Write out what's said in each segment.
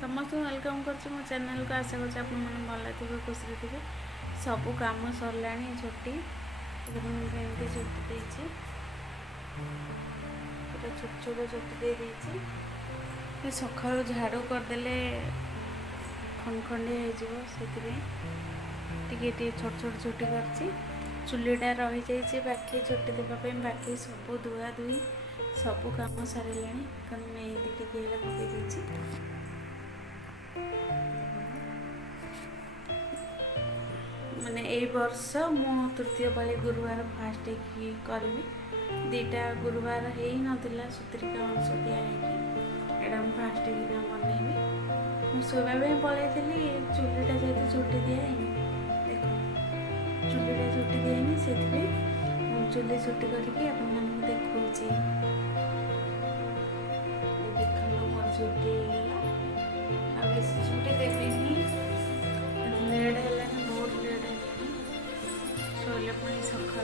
समस्त वेलकम कर मो चैनल को आशा कर भल थे खुशी थे सब कम सरला छुट्टी एमती छुट्टी देती छोट छोट छुट्टी दे देती सकाल झाड़ू करदे खंडखंडी हो छोट छोट छुट्टी कर चुलीटा रही जाइए बाकी छुट्टी देवाई बाकी सब धुआ धुई सब कम सारे कारण मेहंदी टी पकई देती माने ए वर्ष मो तृतीय पाली गुरुवार फास्ट करी दीटा गुरुवार हो नाला सुतरिका अंश दिया फास्ट बनैबी मुझे शोवा पलि चुलीटा जेहतु छुट्टी दिखाई देख चुलीटा छुट्टी दिखाई से चुली छुट्टी करके देखा देखो मोर छुट्टी बेस छुट्टी देवी लेट है बहुत लेट है शोले पुणी सका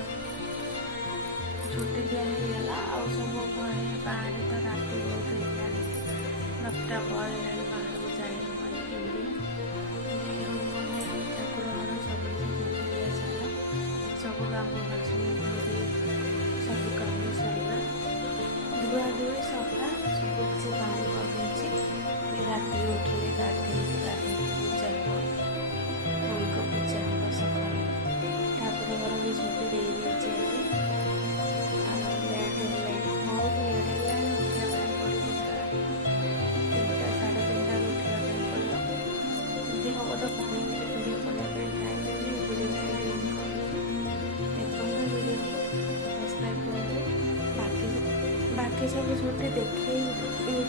छुट्टी दिगला आ सब बाहर तो राति बहुत हो 10टा पड़े बाहर को जाए ठाकुर घर सब सब काम सब काम सरला धुआ धुई सरला सब किसी काम कर राति उठिले गाधे पूजा मई को पूजा हम सका ठाकुर घर भी छुट्टी दे देते लेट है बहुत लेट है उठा पड़ा 3टा साढ़े 3टा उठा पड़ा यदि हम तो पानी भिडियो करने टाइम देवी भिडियो बाकी सब छुट्टी देखे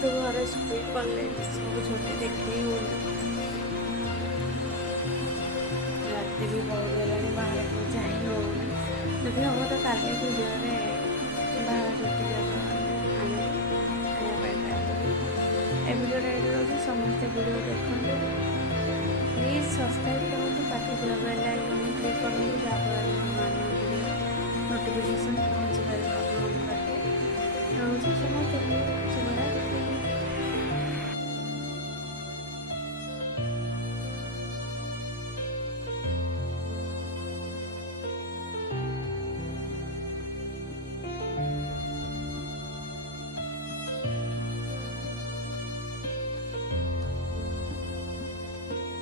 तो घर स्कूल कॉलेज सब छुट्टी देखे राति भी बहुत गलानी बाहर को जाई होदी हम तो काली भिडियो बाहर छुट्टी ए भिडियोटा ये रोज समस्त भिडियो देखते प्लीज सब्सक्राइब करूँ बाकी बेल आइकन क्लिक करूँ जहाँफल नोटिफिकेशन पहुँच पार रोज समस्त